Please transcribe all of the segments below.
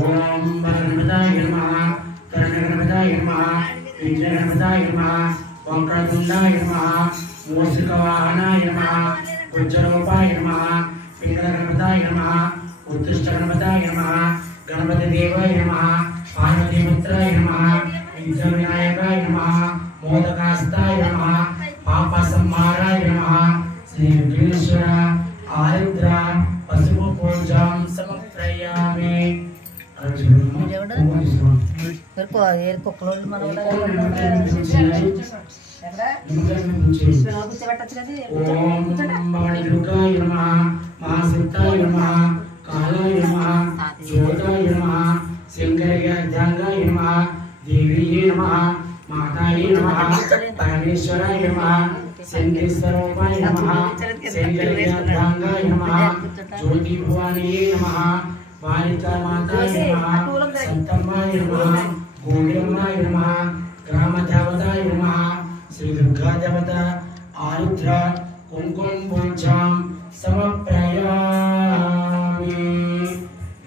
ఓం గణపతాయ నమః కరణగణపతాయ నమః విఘ్నగణపతాయ నమః వక్రతుండాయ నమః మూషికవాహనాయ నమః ఉజ్జరూపాయ నమః పింగళగణపతాయ నమః ఉత్తిష్టగణపతాయ నమః గణపతి దేవాయ నమః పార్వతీపుత్రాయ నమః విఘ్నవినాయకాయ నమః మోదకాస్తాయ నమః పాపసంహారాయ నమః శ్రీ విఘ్నేశ్వర ఆరుద్ర పసుపు పూజాం సమర్పయామి. పరమేశ్వరాయ నమః శంకరస్వరూపాయ నమః శంకరజ్ఞానాయ నమః జ్యోతి భవానియే నమః బాలికా మాతాయ నమః సంతమ్మాయ నమః గోవిందమాయ నమః గ్రామ దేవతాయ నమః శ్రీ దుర్గా దేవత ఆరుద్ర కుంకుమ పూజాం సమర్పయామి.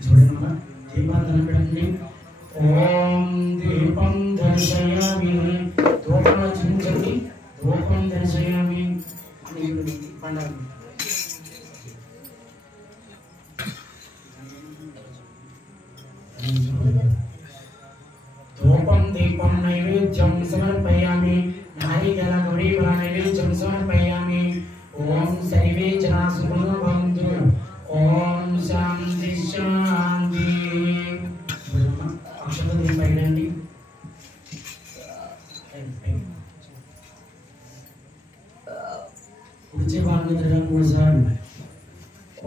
చూడండి దీపాంతరం పెట్టండి. ఓం దీపం దర్శయామి ధూపం చించండి ధూపం దర్శయామి అని పండాలి. ధూపం దీపం నైవేద్యం సమర్పయామి నారికేల గౌరీఫల నైవేద్యం సమర్పయామి. ఓం సర్వే జనా సుఖినో భవంతు. ఓం శాంతి శాంతి. అక్షతలు పైనండి. కుర్చీ వాళ్ళని తిరగకుండా సార్.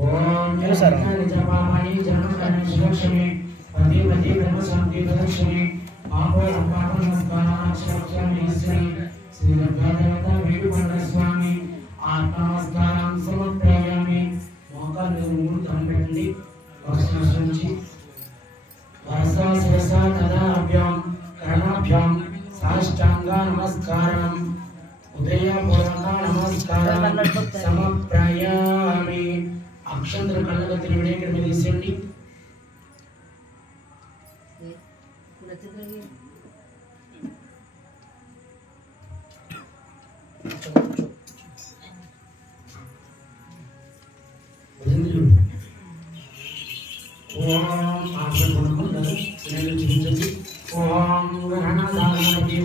ఓం జపామణి జనకరణ సురక్షమే పదే పదే బ్రహ్మ శాంతి ప్రదక్షిణే ఆపో అపాప నమస్కారాక్షరక్షమే శ్రీ శ్రీ దుర్గా దేవత వేణుగొండ స్వామి ఆత్మ నమస్కారం సమర్పయామి. మోకాళ్ళు మూడు తలపెట్టండి. వక్షస్థలం నుంచి వరస శిరస తదాభ్యాం కర్ణాభ్యాం సాష్టాంగ నమస్కారం ఉదయపూర్వక నమస్కారం సమర్పయామి. అక్షంతర కళ్ళకు తిరిగి ఇక్కడ మీద తీసేయండి. ఓం ఆక్షంతరము నేను చూపించండి. ఓం గణనాథాగణపతి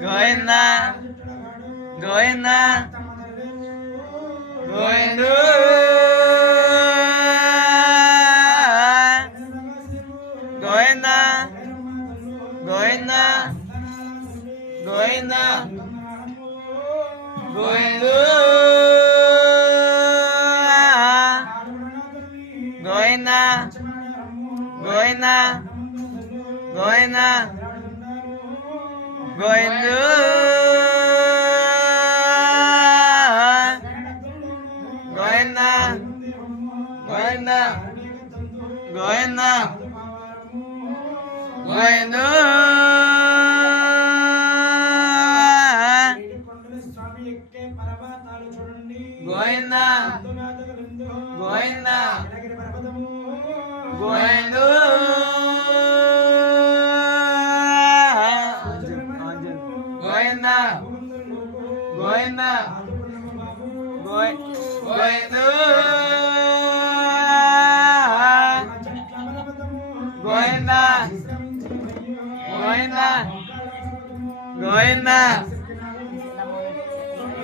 Govinda, Govinda, Govinda. Govinda Govinda Govindu Govinda Govinda Govinda Govindu Govinda Govinda Govindu Govinda Govinda Govindu Govinda Govinda Govinda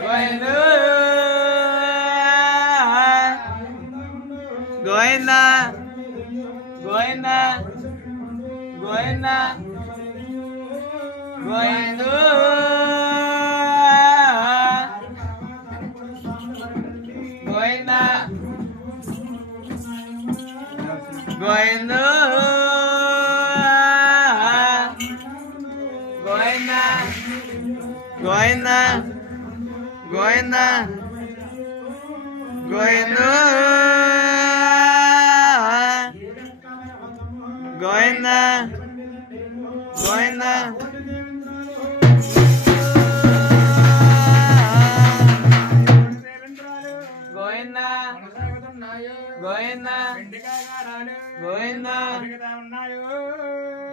Govindu Govinda Govinda Govinda Govindu Govinda Govindu Govinda Govinda Govinda Govindu Govinda Govinda Govinda Govinda Govinda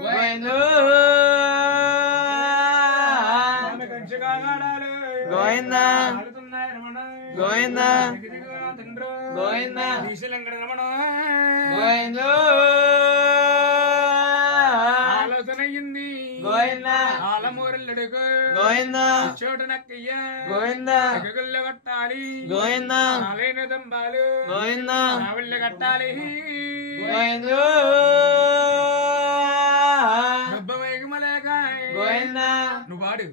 Govindu Govinda Govinda Govinda Govindu ఆలోచనయ్యింది Govinda ఆలమూరల్లడుగు Govinda చోటనక్కయ్య Govinda గుళ్ళు కట్టాలి గోవిందా నాలైన దంబాలు గోవిందా రావుళ్ళు కట్టాలి గోవిందు గోవిందా నువ్వు వాడు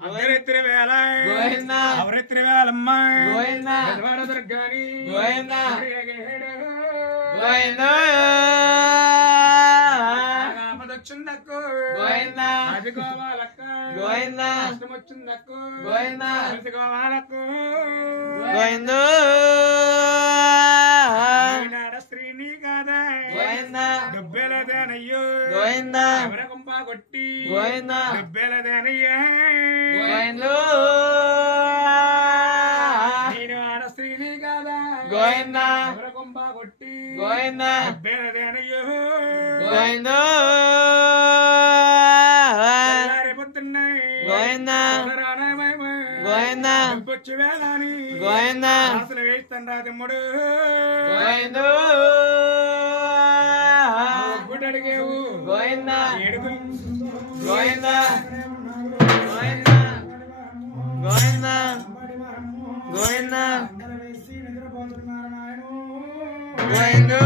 అద్దరెత్తిన వేళ గోవిందా అవరెత్తిన వేళమ్మా గోవిందా పెదవాడ దుర్గాని గోవిందా గోవిందు వచ్చిందక్కు గోవిందా అది కోవాలక్క గోవిందా కష్టం వచ్చిందక్కు గోవిందా తెలుసుకోవాలక్కు గోవిందు స్త్రీని కాదా గోవిందా డబ్బేలదేనయ్యో గోవిందా ఎవర కుంప కొట్టి గోవిందా డబ్బేలదేనయ్యా గోవిందు నేను ఆడ స్త్రీని కాదా గోవిందా ఎవర కుంప కొట్టి గోవిందా డబ్బేలదేనయ్యో గోవిందు పొద్దున్నాయి గోవిందా గోవిందా డబ్బొచ్చి వేళని గోవిందా అసలు వేస్తాను రా తమ్ముడు గోవిందు గుడ్డు అడిగేవు గోవిందా ఏడుగు గోవిందా గోవిందా గోవిందా గోవిందా గోవిందు